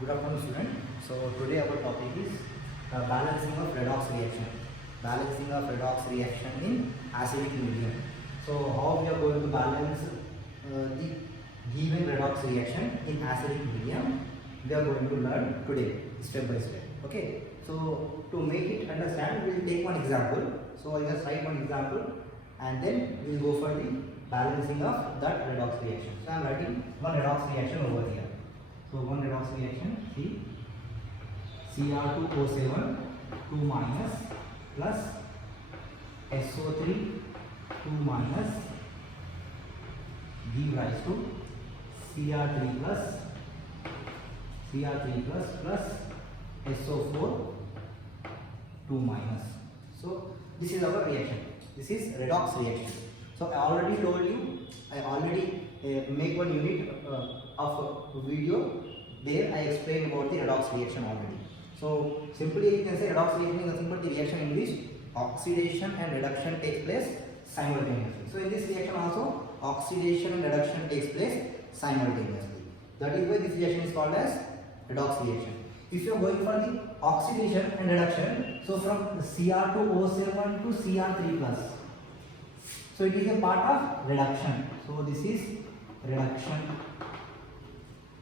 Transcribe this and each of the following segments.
Good afternoon, student. So today our topic is balancing of redox reaction. Balancing of redox reaction in acidic medium. So how we are going to balance the given redox reaction in acidic medium? We are going to learn today, step by step. Okay. So to make it understand, we will take one example. So I'll just write one example, and then we will go for the balancing of that redox reaction. So I am writing one redox reaction over here. So one redox reaction, see, Cr2O7 2 minus plus SO3 2 minus give rise to Cr3 plus SO4 2 minus. So this is our reaction. This is redox reaction. So I already told you, I already make one unit of video. There I explained about the redox reaction already. So simply you can say redox reaction is nothing but the reaction in which oxidation and reduction takes place simultaneously. So in this reaction also oxidation and reduction takes place simultaneously. That is why this reaction is called as redox reaction. If you are going for the oxidation and reduction, so from Cr2O7 to Cr3 plus. So it is a part of reduction. So this is reduction.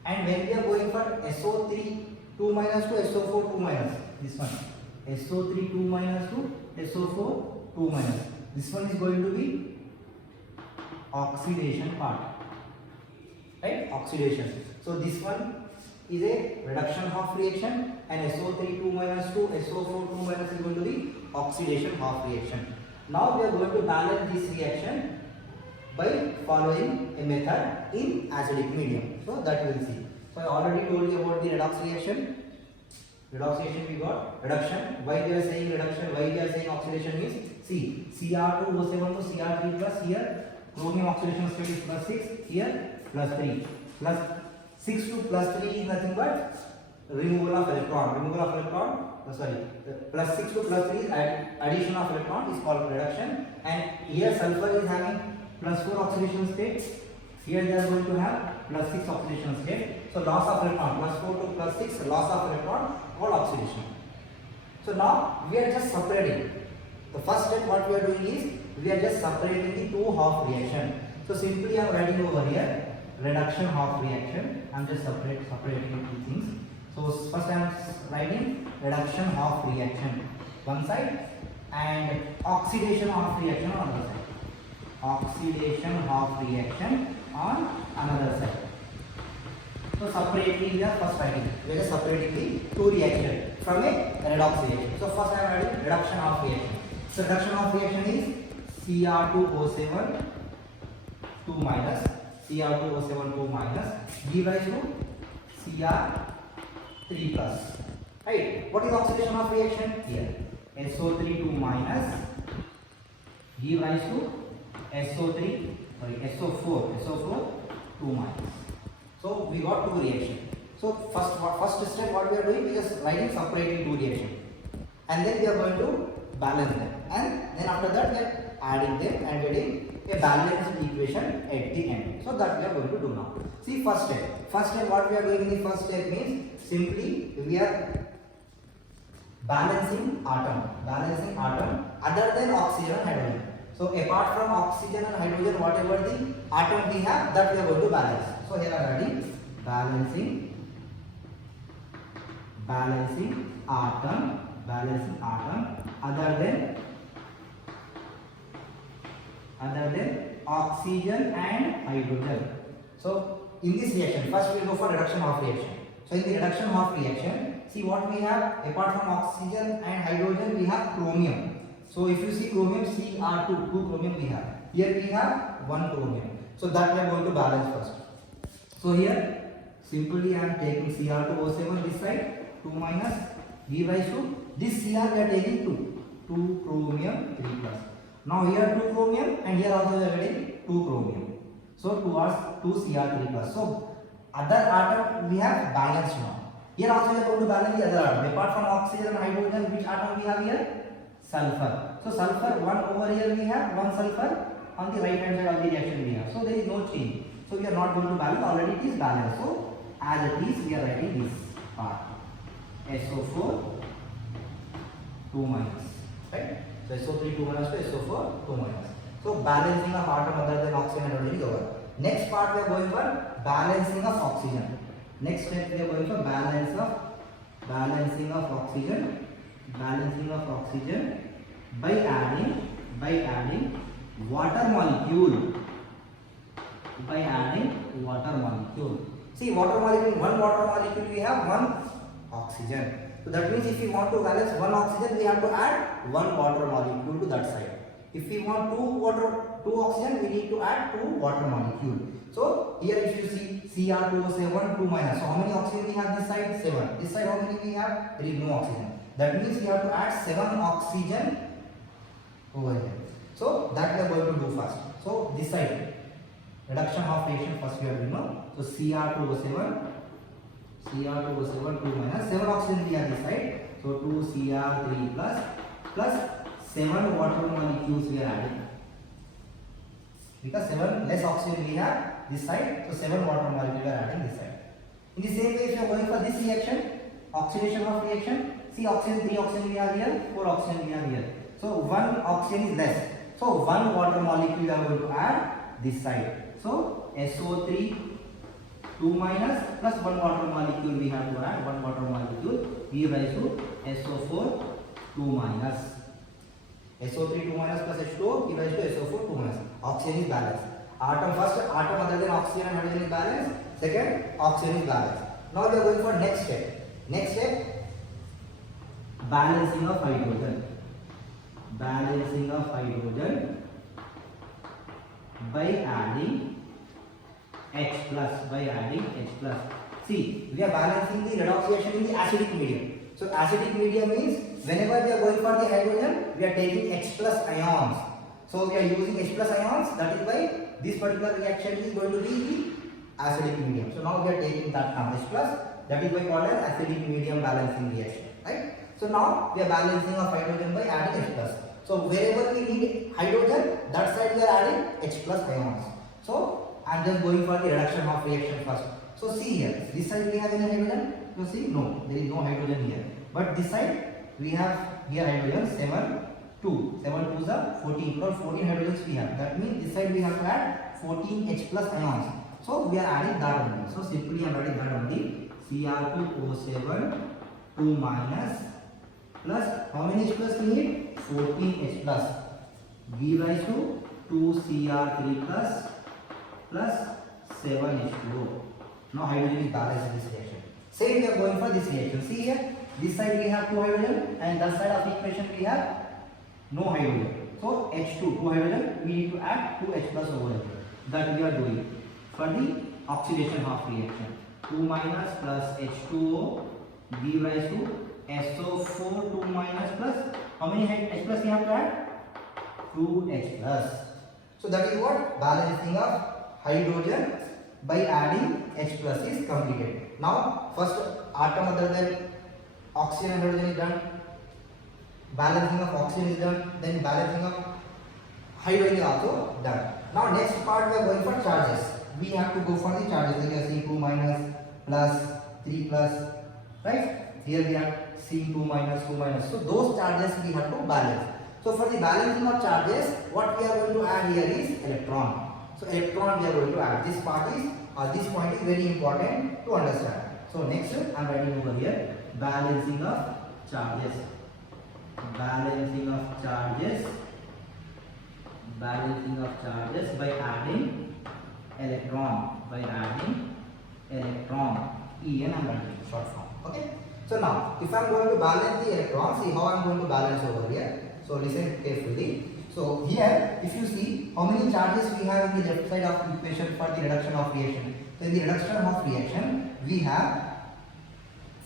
And when we are going for SO3 2 minus to SO4 2 minus, this one SO3 2 minus to SO4 2 minus, this one is going to be oxidation part, right? Oxidation. So this one is a reduction half reaction, and SO3 2 minus to SO4 2 minus is going to be oxidation half reaction. Now we are going to balance this reaction by following a method in acidic medium. So that we will see. So I already told you about the redox reaction. Redox reaction we got reduction. Why we are saying reduction? Why we are saying oxidation means, see, Cr2O7 to Cr3 plus, here chromium oxidation state is plus 6, here plus 3. Plus 6 to plus 3 is nothing but removal of electron. Removal of electron, plus 6 to plus 3 is addition of electron is called reduction. And here sulfur is having plus 4 oxidation state. Here they are going to have plus 6 oxidation state. So loss of electron, plus 4 to plus 6, loss of electron or oxidation. So now we are just separating. The first step what we are doing is we are just separating the two half reaction. So simply I am writing over here reduction half reaction. I am just separating two things. So first I am writing reduction half reaction one side and oxidation half reaction on the other side. Oxidation half reaction on another side. So separately we are first writing. We are just separating the two reactions from a redox reaction. So first I am writing reduction half reaction. So reduction half reaction is Cr2O7 2 minus Cr2O7 2 minus give rise to Cr3 plus. Right? What is oxidation half reaction? Here SO3 2 minus give rise to SO4 2 minus. So we got two reactions. So first step what we are doing, we are just writing separating two reactions, and then we are going to balance them, and then after that we are adding them and getting a balanced equation at the end. So that we are going to do now. See, first step what we are doing in the first step means simply we are balancing atom other than oxygen and hydrogen. So apart from oxygen and hydrogen, whatever the atom we have, that we are going to balance. So here I am writing balancing atom other than oxygen and hydrogen. So in this reaction, first we will go for reduction half reaction. So in the reduction half reaction, see what we have apart from oxygen and hydrogen, we have chromium. So if you see chromium, Cr2, 2 chromium we have. Here we have 1 chromium. So that we are going to balance first. So here simply I am taking Cr2O7 this side, 2 minus, give rise to this Cr we are taking 2 chromium 3 plus. Now here 2 chromium and here also we are getting 2 chromium. So 2 Cr3 plus. So other atom we have balanced now. Here also we are going to balance the other atom. Apart from oxygen and hydrogen, which atom we have here? Sulfur. So sulfur 1 over here we have 1 sulfur on the right hand side of the reaction we have. So there is no change. So we are not going to balance, already it is balanced. So as it is, we are writing this. part. SO4 2 minus, right? So SO3 2 minus to SO4 2 minus. So balancing of atom other than oxygen and hydrogen is over. Next part we are going for balancing of oxygen. Next step we are going for balancing of oxygen by adding water molecule. See, water molecule, one water molecule we have one oxygen. So that means if we want to balance one oxygen, we have to add one water molecule to that side. If we want two oxygen, we need to add two water molecule. So here if you see Cr2O7 2 minus. So how many oxygen we have this side? 7. This side how many we have? There is no oxygen. That means we have to add 7 oxygen over here. So that we are going to do first. So this side reduction half reaction first we have to know. So Cr2O7 2 minus 7 oxygen we have this side. So 2Cr3 plus 7 water molecules we are adding. Because 7 less oxygen we have this side, so 7 water molecules we are adding this side. In the same way, if you are going for this reaction, oxidation of reaction, see oxygen 3 oxygen we have here, 4 oxygen we have here. So 1 oxygen is less. So 1 water molecule we are going to add this side. So SO3 2 minus plus 1 water molecule we have to add, 1 water molecule give rise to SO4 2 minus. SO3 2 minus plus H2O give rise to SO4 2 minus. Oxygen is balanced. Atom other than oxygen and hydrogen is balanced. Second, oxygen is balanced. Now we are going for next step. Next step, balancing of hydrogen. Balancing of hydrogen by adding H plus. See, we are balancing the redox reaction in the acidic medium. So acidic medium means whenever we are going for the hydrogen, we are taking H plus ions. So we are using H plus ions. That is why this particular reaction is going to be the acidic medium. So now we are taking that term H plus. That is why called as acidic medium balancing reaction, right? So now we are balancing of hydrogen by adding H plus. So wherever we need hydrogen, that side we are adding H plus ions. So I am just going for the reduction of reaction first. So see here, this side we have any hydrogen? You see, no, there is no hydrogen here. But this side we have here hydrogen 7 2 is 14. 14 hydrogens we have. That means this side we have to add 14 H plus ions. So we are adding that only. So simply I am adding that only. Cr2O7 2 minus plus how many H plus we need? 14 H plus. Give rise to 2Cr3 plus 7 H2O. Now hydrogen is balanced in this reaction. Same we are going for this reaction. See here, this side we have 2 hydrogen and that side of the equation we have no hydrogen. So H2, 2 hydrogen, we need to add 2 H plus over here. That we are doing for the oxidation half reaction. 2 minus plus H2O give rise to SO4 2 minus plus how many H plus we have to add? 2 H plus. So that is what balancing of hydrogen by adding H plus is completed. Now first atom other than oxygen and hydrogen is done. Balancing of oxygen is done. Then balancing of hydrogen is also done. Now next part we are going for charges. We have to go for the charges. Like C2 minus plus 3 plus, right? Here we have C2 minus 2 minus. So those charges we have to balance. So for the balancing of charges, what we are going to add here is electron. So electron we are going to add. This part is this point is very important to understand. So next I am writing over here balancing of charges. Balancing of charges by adding electron. En I am writing short form. Okay. So now if I am going to balance the electron, see how I am going to balance over here. So listen carefully. So here, if you see how many charges we have in the left side of the equation for the reduction of reaction. So in the reduction of reaction, we have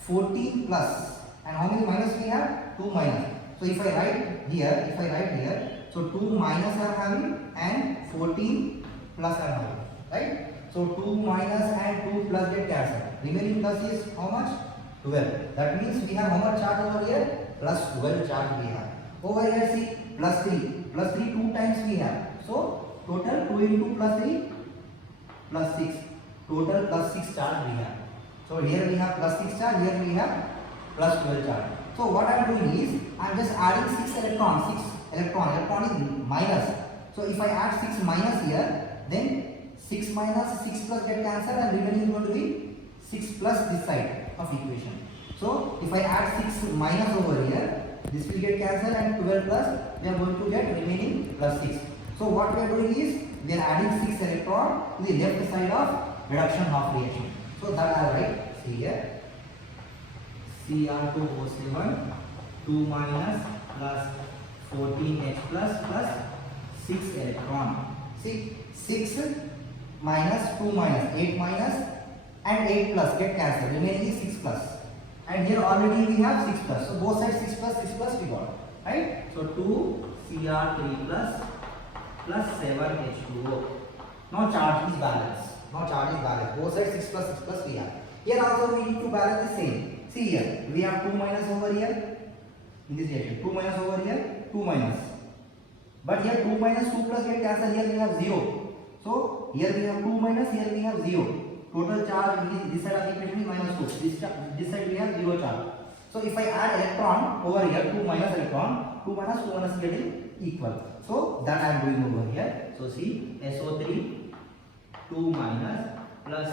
14 plus, and how many minus we have? 2 minus. So if I write here, so 2 minus I am having and 14 plus I am having, right? So 2 minus and 2 plus get cancelled. Remaining plus is how much? 12. That means we have how much charge over here? Plus 12 charge we have. Over here see plus 3. Plus 3 2 times we have. So total 2 into plus 3 plus 6. Total plus 6 charge we have. So here we have plus 6 charge, here we have plus 12 charge. So what I am doing is I am just adding 6 electrons. Electron is minus. So if I add 6 minus here, then 6 minus 6 plus get cancelled and remaining is going to be 6 plus this side of equation. So if I add 6 minus over here, this will get cancelled and 12 plus we are going to get remaining plus 6. So what we are doing is we are adding 6 electron to the left side of reduction half reaction. So that I write, see here, Cr2O7 2 minus plus 14H plus 6 electron. See, 6 minus 2 minus 8 minus and 8 plus get cancelled, remaining is 6 plus. And here already we have 6 plus. So both sides 6 plus we got, right? So 2 Cr3 plus 7H2O. Now charge is balanced. Both sides 6 plus we have. Here also we need to balance the same. See here, we have 2 minus over here. In this reaction, 2 minus over here, 2 minus. But here 2 minus 2 plus get cancelled, here we have 0. So here we have 2 minus, here we have 0. Total charge in this side of the equation is minus 2. This side we have 0 charge. So if I add electron over here, 2 minus electron, 2 minus getting equal. So that I am doing over here. So see, SO3 2 minus plus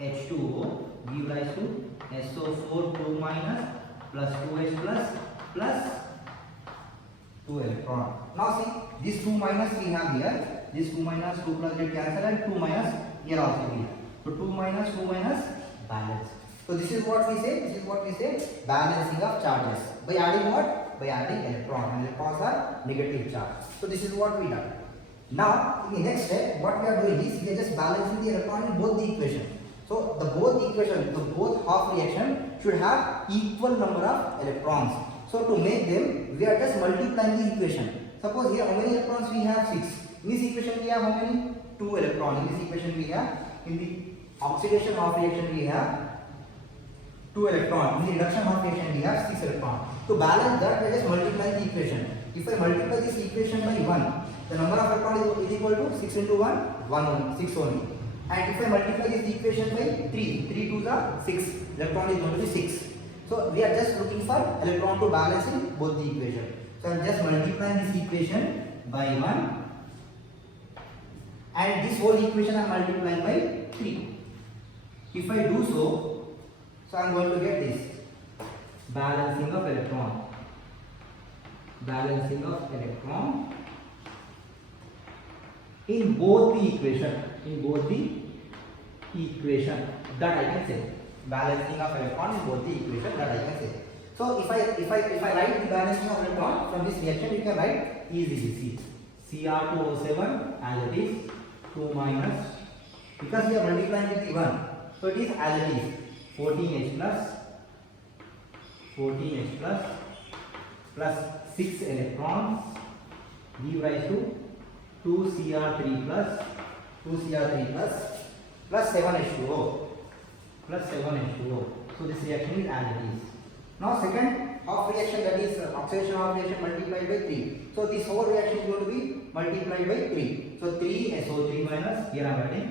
H2O give rise to SO4 2 minus plus 2H plus 2 electron. Now see, this 2 minus we have here, this 2 minus 2 plus get cancelled and 2 minus here also we have. So 2 minus balance. So this is what we say, balancing of charges. By adding what? By adding electron, and electrons are negative charge. So this is what we done. Now in the next step, what we are doing is we are just balancing the electron in both the equation. So both half reaction should have equal number of electrons. So to make them, we are just multiplying the equation. Suppose here how many electrons we have? 6. In this equation we have how many? 2 electrons. In this equation we have, in the oxidation half reaction we have 2 electrons. In the reduction half reaction we have 6 electrons. To balance that, we are just multiplying the equation. If I multiply this equation by 1, the number of electrons is equal to 6 into 1, 6 only. And if I multiply this equation by 3 to the 6, electron is going to be 6. So we are just looking for electron to balance in both the equation. So I am just multiplying this equation by 1, and this whole equation I am multiplying by 3. If I do so I am going to get this balancing of electron. In both the equation, that I can say. Balancing of electron in both the equation, that I can say. So if I write the balancing of electron from this reaction, you can write easily. Cr2O7 as it is 2 minus, because we are multiplying with the 1, so it is as it is 14H plus 6 electrons give rise to 2 Cr3 plus 7H2O. So this reaction is as it is. Now second half reaction, that is oxidation half reaction multiplied by 3. So this whole reaction is going to be multiplied by 3. So 3SO3 minus, here I am writing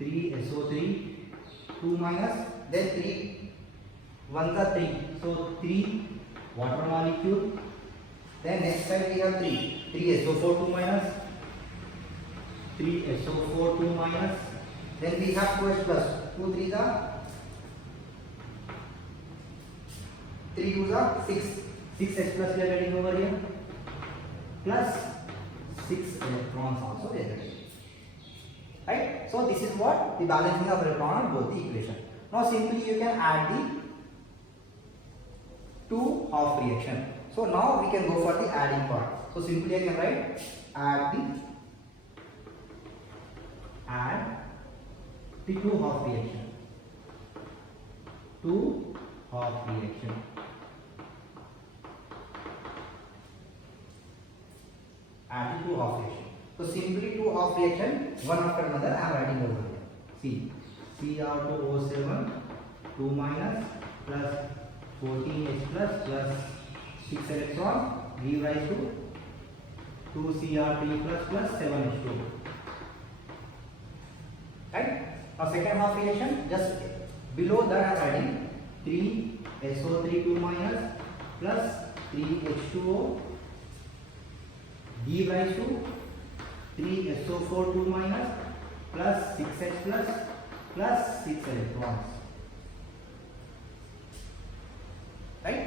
3SO3 2 minus, then 3 1 ka 3. So 3 water molecule. Then next side we have 3SO4 2 minus, 3SO4 2 minus. Then we have 2H plus, 2 3s are 3 2s are 6. 6H plus we are getting over here, plus 6 electrons also we are getting. Right? So this is what the balancing of electron on both the equation. Now simply you can add the two half reaction. So now we can go for the adding part. So simply I can write add the two half reaction. Add the two half reaction. So simply two half reaction, one after another I am writing over here. See, Cr2O7 2 minus plus 14H plus 6 electron give rise to 2 Cr3 plus 7H2. Right? Now second half reaction, just Below that I am adding 3SO3 2 minus plus 3H2O give rise to 3SO4 2 minus plus 6H plus 6 electrons. Right?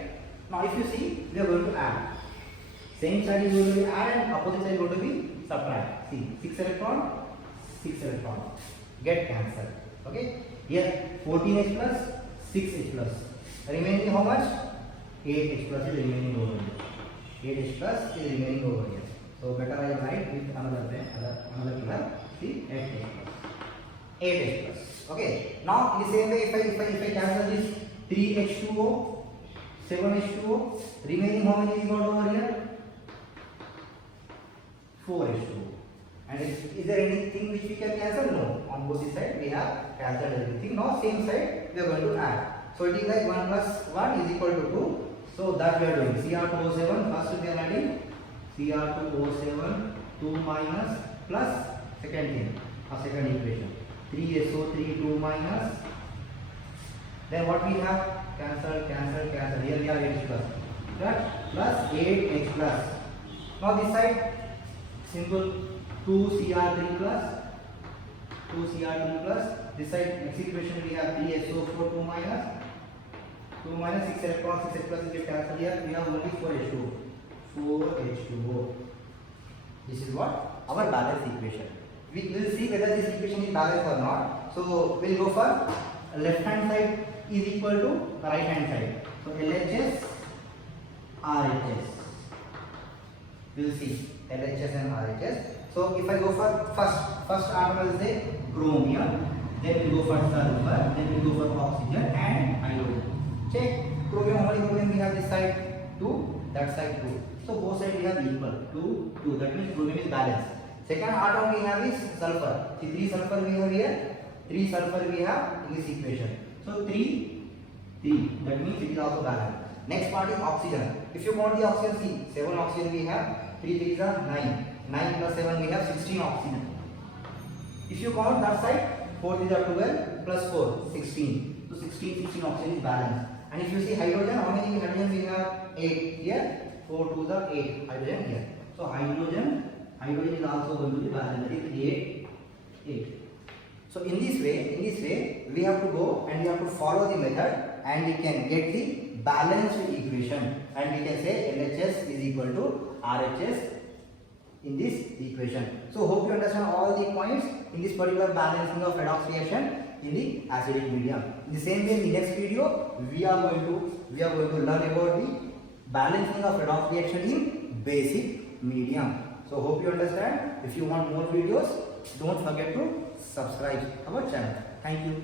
Now if you see, we are going to add. Same side is going to be add and opposite side is going to be subtract. See, 6 electron, 6 electron. Get cancelled. Okay? Here 14H plus 6H plus. Remaining how much? 8H plus is remaining over here. 8H plus is remaining over here. So better I write with another pen, another color. See, 8H plus. 8H plus. Okay. Now in the same way, if I cancel this 3H2O, 7H2O, remaining how many is got over here? 4H2O. And is there anything which we can cancel? No. On both sides we have cancelled everything. Now same side we are going to add. So it is like 1 plus 1 is equal to 2. So that we are doing. Cr2O7 first we are adding Cr2O7 2 minus plus second thing, second equation 3SO3 2 minus. Then what we have? Cancel. Here we have H plus. That plus 8H plus. Now this side simple 2Cr3 plus. This side next equation we have 3SO4 2 minus 6 electrons 6H plus is cancelled. Here we have only 4H2O. This is what our balance equation. We will see whether this equation is balanced or not. So we'll go for left hand side is equal to right hand side. So LHS, RHS. We'll see LHS and RHS. So if I go for first atom is the chromium, then we go for sulfur, then we go for oxygen and hydrogen. Check chromium, how many chromium we have this side? 2, that side 2. So both sides we have equal 2. That means chromium is balanced. Second atom we have is sulfur. See 3 sulfur we have here, 3 sulfur we have in this equation. So 3. That means it is also balanced. Next part is oxygen. If you want the oxygen, see 7 oxygen we have, 3 3s are 9. 9 plus 7 we have 16 oxygen. If you count that side, 4 3s are 12 plus 4 16. So 16 oxygen is balanced. And if you see hydrogen, how many hydrogen we have? 8 here, 4 2s are 8 hydrogen here. So hydrogen is also going to be balanced. That is 8. So in this way we have to go and we have to follow the method and we can get the balanced equation and we can say LHS is equal to RHS in this equation. So hope you understand all the points in this particular balancing of redox reaction in the acidic medium. In the same way in the next video we are going to learn about the balancing of redox reaction in basic medium. So hope you understand. If you want more videos, don't forget to subscribe our channel. Thank you.